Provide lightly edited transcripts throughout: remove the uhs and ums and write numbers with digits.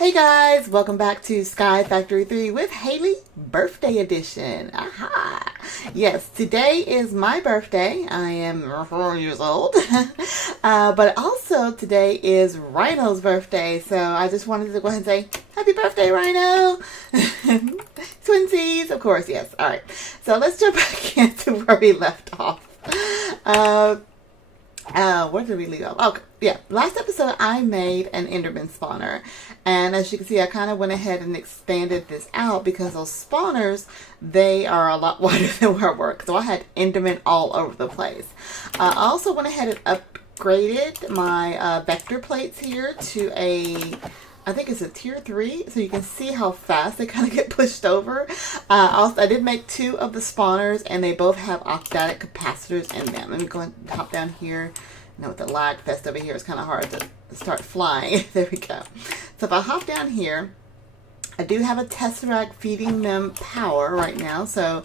Hey guys, welcome back to SkyFactory 3 with Haley Birthday Edition. Aha! Yes, today is my birthday. I am 4 years old. But also today is Rhino's birthday. So I just wanted to go ahead and say, happy birthday, Rhino! Twinsies, of course, yes. Alright, so let's jump back into where we left off. Where did we leave off? Okay, yeah. Last episode, I made an Enderman spawner. And as you can see, I kind of went ahead and expanded this out because those spawners, they are a lot wider than where I work. So I had Enderman all over the place. I also went ahead and upgraded my vector plates here to I think it's a tier 3, so you can see how fast they kind of get pushed over. Also, I did make 2 of the spawners, and they both have octatic capacitors in them. Let me go and hop down here. You know, with the lag fest over here, it's kind of hard to start flying. There we go. So if I hop down here, I do have a Tesseract feeding them power right now. So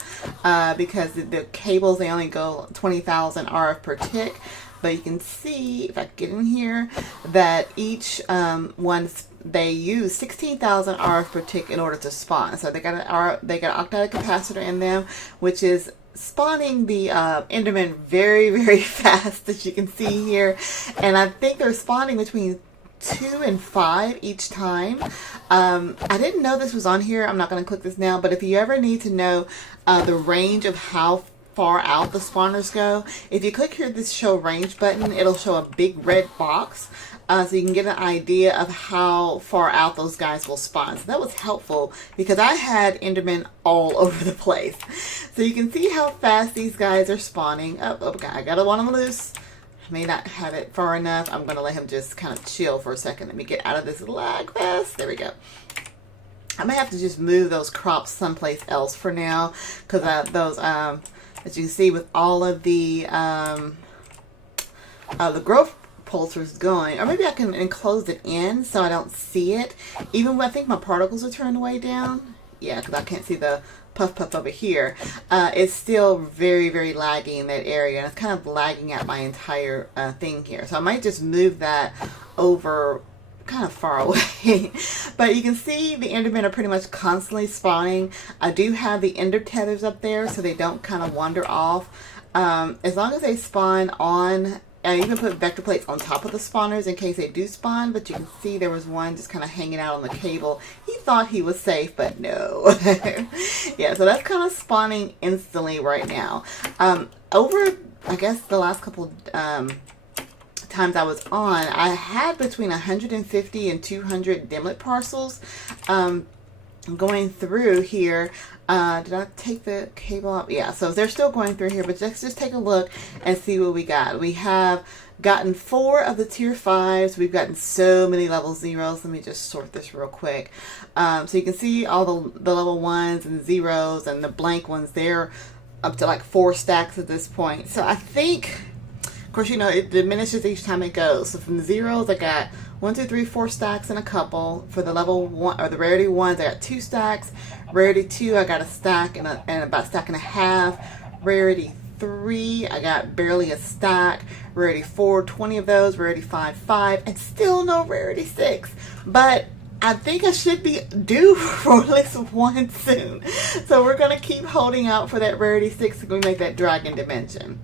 because the cables, they only go 20,000 RF per tick. But you can see, if I get in here, that each they use 16,000 RF per tick in order to spawn. So they got an octatic capacitor in them, which is spawning the Enderman very, very fast, as you can see here. And I think they're spawning between 2 and 5 each time. I didn't know this was on here. I'm not going to click this now, but if you ever need to know the range of how far out the spawners go, if you click here this show range button, it'll show a big red box, so you can get an idea of how far out those guys will spawn. So that was helpful because I had Endermen all over the place. So you can see how fast these guys are spawning. Oh, okay, I got one of them loose. I may not have it far enough. I'm going to let him just kind of chill for a second. Let me get out of this lag fest. There we go. I may have to just move those crops someplace else for now, because those as you can see, with all of the growth pulsers going, or maybe I can enclose it in so I don't see it. Even when I think my particles are turned way down, yeah, because I can't see the puff over here. It's still very, very laggy in that area, and it's kind of lagging out my entire thing here. So I might just move that over kind of far away. But you can see the Endermen are pretty much constantly spawning. I do have the Ender tethers up there so they don't kind of wander off. As long as they spawn on, I even put vector plates on top of the spawners in case they do spawn, but you can see there was one just kind of hanging out on the cable. He thought he was safe, but no. Yeah, so that's kind of spawning instantly right now. Over, I guess, the last couple times I was on, I had between 150 and 200 dimlet parcels going through here. Did I take the cable out? Yeah, so they're still going through here, but let's just take a look and see what we got. We have gotten 4 of the tier 5s. We've gotten so many level 0s. Let me just sort this real quick. So you can see all the level 1s and 0s and the blank ones. They're up to like 4 stacks at this point. So I think, of course, you know, it diminishes each time it goes. So from the 0s, I got 1, 2, 3, 4 stacks and a couple. For the level 1 or the rarity 1s, I got 2 stacks. Rarity 2, I got a stack and about a stack and a half. Rarity 3, I got barely a stack. Rarity 4, 20 of those. Rarity 5, 5, and still no rarity 6. But I think I should be due for at least one soon. So we're gonna keep holding out for that rarity 6 to go make that dragon dimension.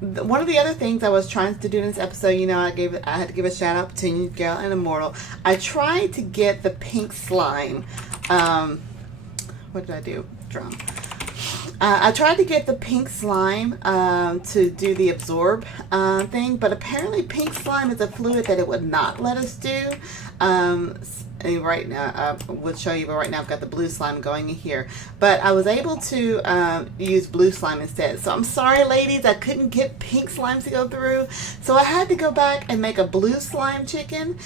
One of the other things I was trying to do in this episode, you know, I had to give a shout out to Gal and Immortal. I tried to get the pink slime. What did I do? Drum. I tried to get the pink slime to do the absorb thing, but apparently pink slime is a fluid that it would not let us do. Right now, I would show you, but right now I've got the blue slime going in here. But I was able to use blue slime instead. So I'm sorry, ladies, I couldn't get pink slime to go through. So I had to go back and make a blue slime chicken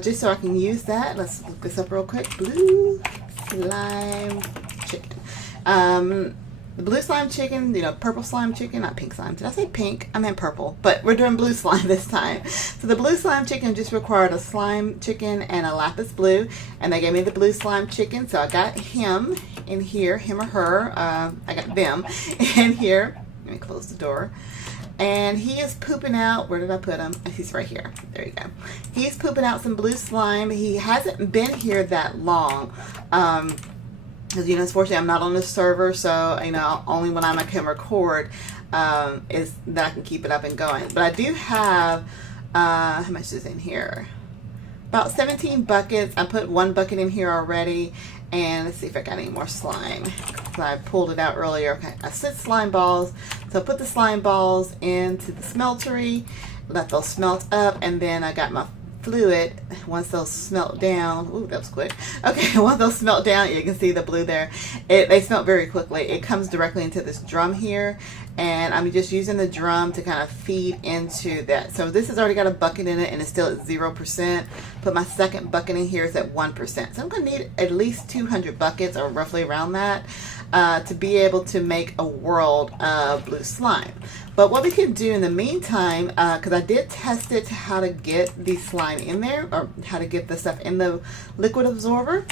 just so I can use that. Let's look this up real quick. Blue slime chicken. The blue slime chicken, you know, purple slime chicken, not pink slime. Did I say pink? I meant purple, but we're doing blue slime this time. So the blue slime chicken just required a slime chicken and a lapis blue, and they gave me the blue slime chicken, so I got him in here, him or her. I got them in here. Let me close the door. And he is pooping out, where did I put him? He's right here. There you go. He's pooping out some blue slime. He hasn't been here that long. Because, you know, unfortunately, I'm not on the server, so, you know, only when I can record is that I can keep it up and going. But I do have, how much is in here? About 17 buckets. I put 1 bucket in here already. And let's see if I got any more slime. So I pulled it out earlier. Okay, I said slime balls. So I put the slime balls into the smeltery, let those smelt up, and then I got my fluid. Once those smelt down, ooh, that was quick. Okay, once those smelt down, you can see the blue there. They smelt very quickly. It comes directly into this drum here, and I'm just using the drum to kind of feed into that. So this has already got a bucket in it, and it's still at 0%. Put my second bucket in here, it's at 1%. So I'm going to need at least 200 buckets, or roughly around that, to be able to make a world of blue slime. But what we can do in the meantime, because I did test it to how to get the slime in there, or how to get the stuff in the liquid absorber,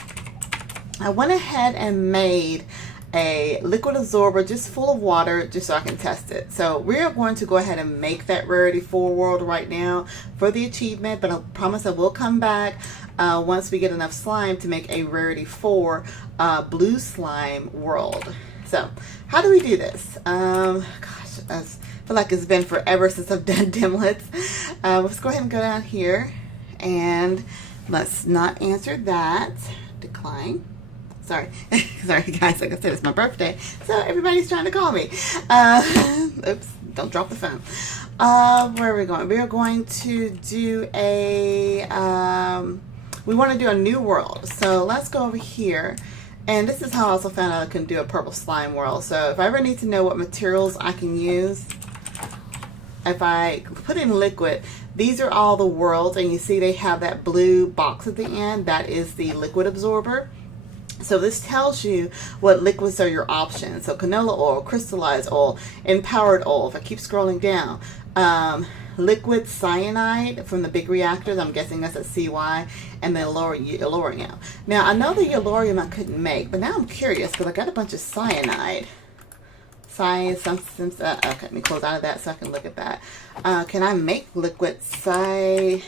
I went ahead and made a liquid absorber just full of water just so I can test it. So we're going to go ahead and make that Rarity 4 world right now for the achievement, but I promise I will come back once we get enough slime to make a Rarity 4 blue slime world. So how do we do this? Gosh, I feel like it's been forever since I've done Dimlets. Let's go ahead and go down here and let's not answer that. Decline. Sorry. Sorry guys, like I said, it's my birthday, so everybody's trying to call me. Oops, don't drop the phone. Where are we going? We are going to do a, we want to do a new world. So let's go over here. And this is how I also found out I can do a purple slime world. So if I ever need to know what materials I can use, if I put in liquid, these are all the worlds, and you see they have that blue box at the end. That is the liquid absorber. So this tells you what liquids are your options. So canola oil, crystallized oil, empowered oil. If I keep scrolling down, liquid cyanide from the big reactors. I'm guessing that's at CY, and then yellorium. Now I know the yellorium I couldn't make, but now I'm curious because I got a bunch of cyanide. Okay, let me close out of that so I can look at that. Can I make liquid let's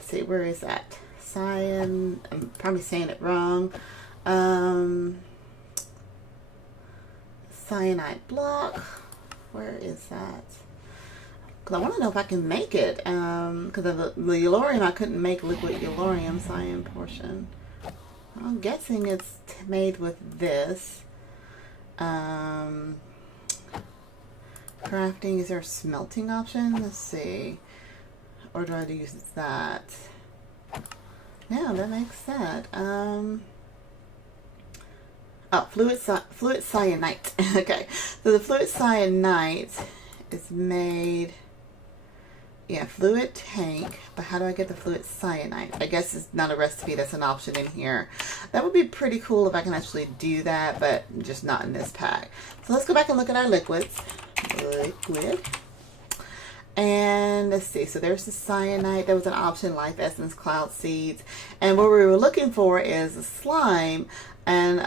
see, where is that? I'm probably saying it wrong. Cyanide block. Where is that? Because I want to know if I can make it. Because of the yellorium, I couldn't make liquid yellorium cyan portion. I'm guessing it's made with this. Crafting, is there a smelting option? Let's see. Or do I use that? Yeah, that makes that. Oh, fluid cyanite. Okay, so the fluid cyanite is made, yeah, fluid tank, but how do I get the fluid cyanite? I guess it's not a recipe, that's an option in here. That would be pretty cool if I can actually do that, but just not in this pack. So let's go back and look at our liquids. Liquid. And let's see, so there's the cyanite, that was an option, life essence, cloud seeds. And what we were looking for is a slime. And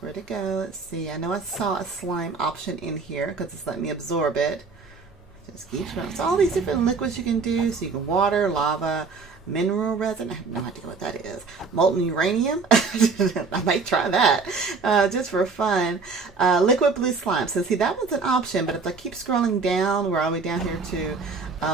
where'd it go? Let's see, I know I saw a slime option in here because it's letting me absorb it. Just keeps running. So all these different liquids you can do. So you can water, lava, mineral resin. I have no idea what that is. Molten uranium. I might try that just for fun. Liquid blue slime. So see, that was an option, but if I keep scrolling down, we're all the way down here to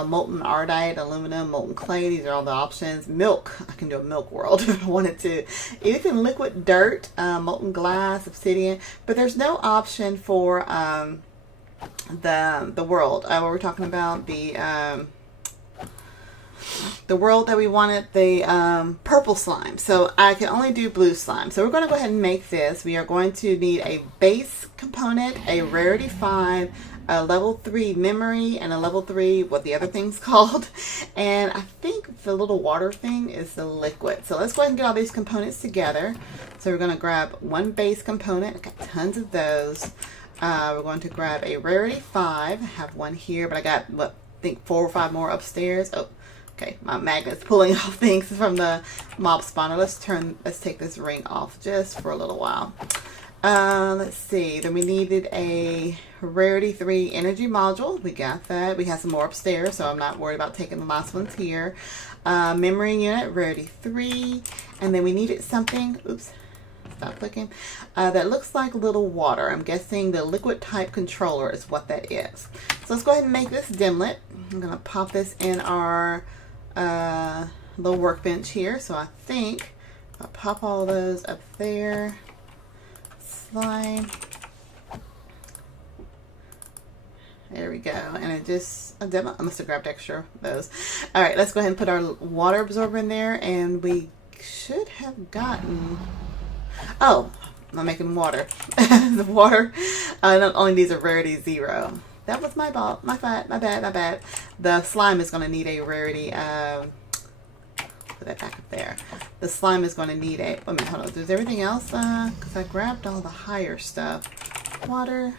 molten ardite, aluminum, molten clay. These are all the options. Milk. I can do a milk world if I wanted to. Even liquid dirt, molten glass, obsidian. But there's no option for the world. What we're talking about, the world that we wanted, the purple slime. So I can only do blue slime. So we're going to go ahead and make this. We are going to need a base component, a Rarity 5, a level 3 memory, and a level 3, what the other thing's called. And I think the little water thing is the liquid. So let's go ahead and get all these components together. So we're going to grab one base component. I got tons of those. We're going to grab a Rarity 5. I have one here, but I got, what, I think 4 or 5 more upstairs. Oh, okay, my magnet's pulling off things from the mob spawner. Let's take this ring off just for a little while. Let's see, then we needed a rarity 3 energy module. We got that. We have some more upstairs, so I'm not worried about taking the last ones here. Memory unit, rarity 3. And then we needed something, oops, stop clicking, that looks like a little water. I'm guessing the liquid type controller is what that is. So let's go ahead and make this dimlet. I'm going to pop this in our little workbench here. So I think I'll pop all those up there. Slide. There we go. And it just, I must have grabbed extra of those. All right, let's go ahead and put our water absorber in there. And we should have gotten, oh, I'm making water. The water not only needs a rarity 0. That was my fault. My bad. The slime is going to need a rarity, put that back up there. The slime is going to need a, wait a minute, hold on. There's everything else, because I grabbed all the higher stuff. Water.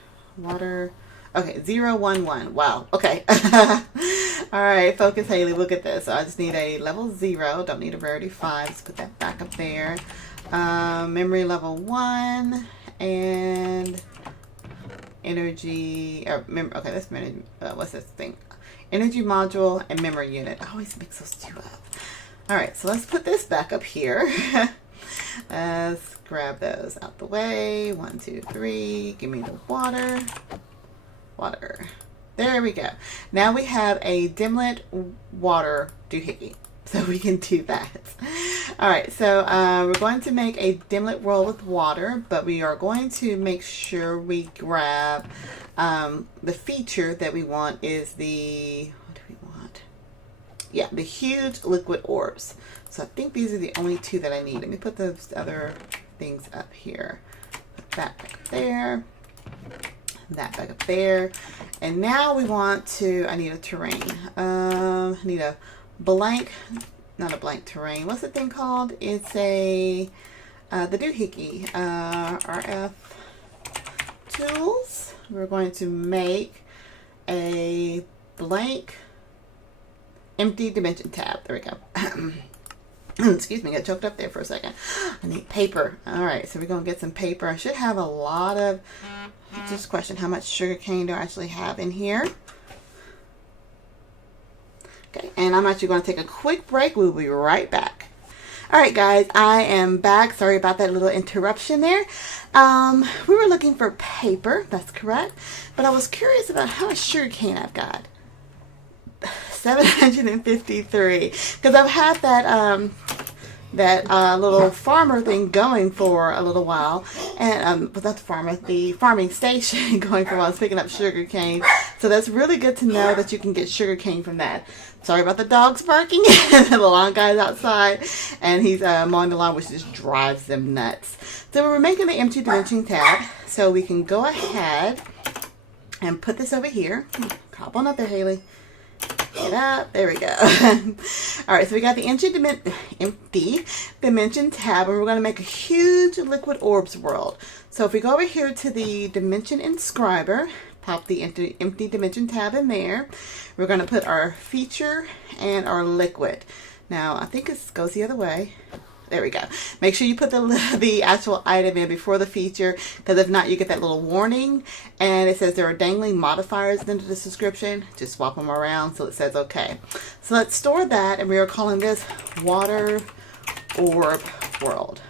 Okay, 0, 1, 1. Wow. Okay. All right, focus, Haley. Look at this. So I just need a level 0. Don't need a rarity 5. Let's put that back up there. Memory level 1 and energy. Okay, that's memory. What's this thing? Energy module and memory unit. I always mix those two up. All right, so let's put this back up here. Let's grab those out the way. 1, 2, 3. Give me the water. Water. There we go. Now we have a dimlet water doohickey. So we can do that. All right, so we're going to make a dimlet world with water, but we are going to make sure we grab the feature that we want is the, what do we want? Yeah, the huge liquid orbs. So I think these are the only 2 that I need. Let me put those other things up here. Put that back there. That back up there. And now we want to, I need a terrain. I need a blank, not a blank terrain. What's the thing called? It's a, the doohickey, RF tools. We're going to make a blank empty dimension tab. There we go. Excuse me, I got choked up there for a second. I need paper. All right, so we're going to get some paper. I should have a lot of, just question how much sugar cane do I actually have in here. Okay, and I'm actually going to take a quick break. We'll be right back. All right, guys, I am back. Sorry about that little interruption there. We were looking for paper. That's correct. But I was curious about how much sugar cane I've got. 753, because I've had that little farmer thing going for a little while, and but not the farmer, the farming station going for a while. I was picking up sugar cane, so that's really good to know that you can get sugar cane from that. Sorry about the dogs barking. The lawn guy's outside, and he's mowing the lawn, which just drives them nuts. So we're making the empty dimension tab, so we can go ahead and put this over here. Hop on up there, Haley. Get up. There we go. All right, so we got the empty dimension tab, and we're going to make a huge liquid orbs world. So if we go over here to the dimension inscriber, pop the empty dimension tab in there. We're going to put our feature and our liquid. Now, I think it goes the other way. There we go. Make sure you put the actual item in before the feature, because if not, you get that little warning. And it says there are dangling modifiers into the description. Just swap them around so it says okay. So let's store that, and we are calling this Water Orb World.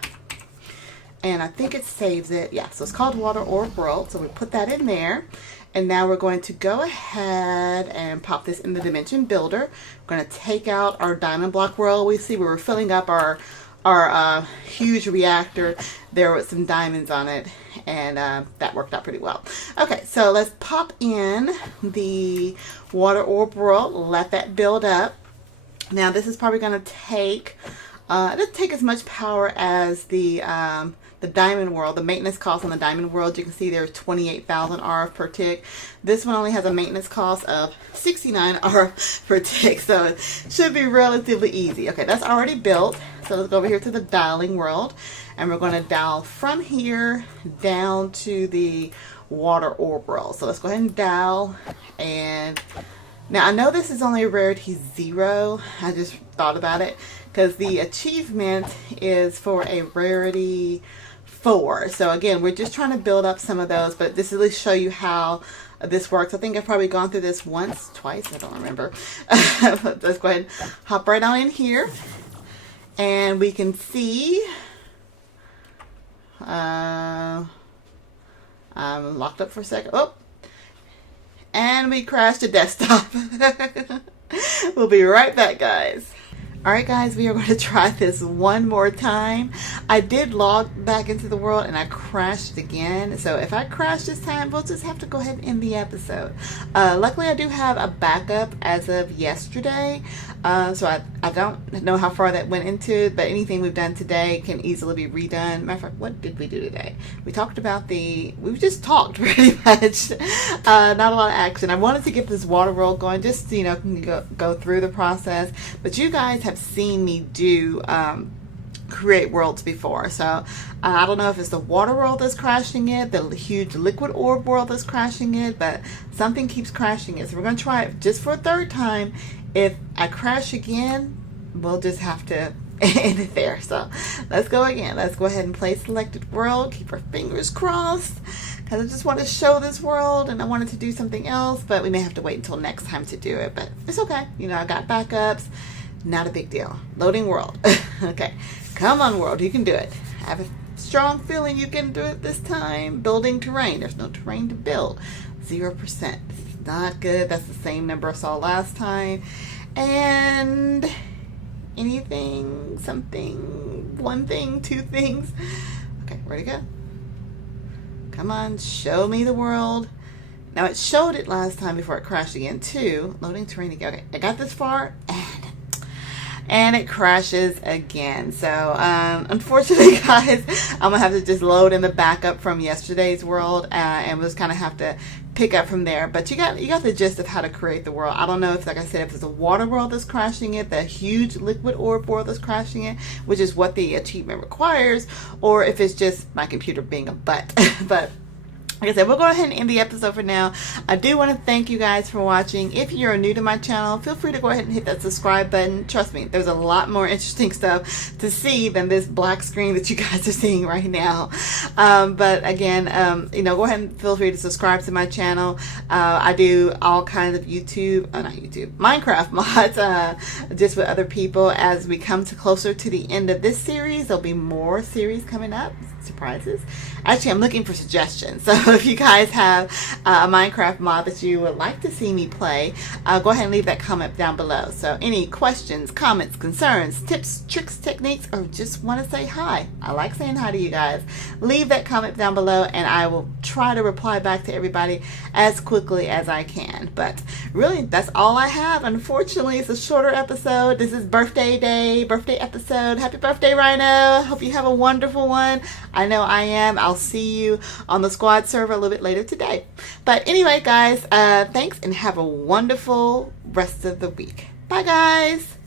And I think it saves it. Yeah, so it's called Water Orb World. So we put that in there. And now we're going to go ahead and pop this in the Dimension Builder. We're going to take out our diamond block world. We see we were filling up our huge reactor there with some diamonds on it, and that worked out pretty well. Okay, so let's pop in the Water Orb World, let that build up. Now this is probably going to take, it doesn't take as much power as the diamond world. The maintenance cost on the diamond world, you can see there's 28,000 RF per tick. This one only has a maintenance cost of 69 RF per tick, so it should be relatively easy. Okay, that's already built. So let's go over here to the dialing world, and we're going to dial from here down to the Water Orb world. So let's go ahead and dial. And now I know this is only a rarity 0. I just thought about it, because the achievement is for a rarity before. So again, we're just trying to build up some of those, but this will show you how this works. I think I've probably gone through this once, twice, I don't remember. But let's go ahead and hop right on in here. And we can see I'm locked up for a second. Oh, and we crashed the desktop. We'll be right back, guys. Alright guys, we are going to try this one more time. I did log back into the world and I crashed again. So if I crash this time, we'll just have to go ahead and end the episode. Luckily I do have a backup as of yesterday. So I don't know how far that went into, but anything we've done today can easily be redone. Matter of fact, what did we do today? We talked about we just talked pretty much. Not a lot of action. I wanted to get this water world going just so, you know, go through the process. But you guys have seen me do create worlds before, so I don't know if it's the water world that's crashing it, the huge liquid orb world that's crashing it, but something keeps crashing it. So we're going to try it just for a third time. If I crash again, we'll just have to end it there. So let's go again. Let's go ahead and play selected world. Keep our fingers crossed, because I just want to show this world and I wanted to do something else, but we may have to wait until next time to do it, but it's okay. You know, I got backups. Not a big deal. Loading world. Okay. Come on, world. You can do it. I have a strong feeling you can do it this time. Building terrain. There's no terrain to build. 0%. This is not good. That's the same number I saw last time. And anything, something, one thing, two things. Okay, where'd it go? Come on. Show me the world. Now, it showed it last time before it crashed again, too. Loading terrain again. Okay, I got this far, and it crashes again. So unfortunately, guys, I'm gonna have to just load in the backup from yesterday's world, and we'll just kind of have to pick up from there. But you got the gist of how to create the world. I don't know if, like I said, if it's a water world that's crashing it, the huge liquid orb world that's crashing it, which is what the achievement requires, or if it's just my computer being a butt. But like I said, we'll go ahead and end the episode for now. I do want to thank you guys for watching. If you're new to my channel, feel free to go ahead and hit that subscribe button. Trust me, there's a lot more interesting stuff to see than this black screen that you guys are seeing right now. But again, you know, go ahead and feel free to subscribe to my channel. I do all kinds of Minecraft mods, just with other people. As we come closer to the end of this series, there'll be more series coming up. Surprises. Actually, I'm looking for suggestions. So if you guys have a Minecraft mod that you would like to see me play, go ahead and leave that comment down below. So any questions, comments, concerns, tips, tricks, techniques, or just want to say hi. I like saying hi to you guys. Leave that comment down below and I will try to reply back to everybody as quickly as I can. But really, that's all I have. Unfortunately, it's a shorter episode. This is birthday episode. Happy birthday, Rhino. Hope you have a wonderful one. I know I am. I'll see you on the squad server a little bit later today. But anyway, guys, thanks and have a wonderful rest of the week. Bye, guys.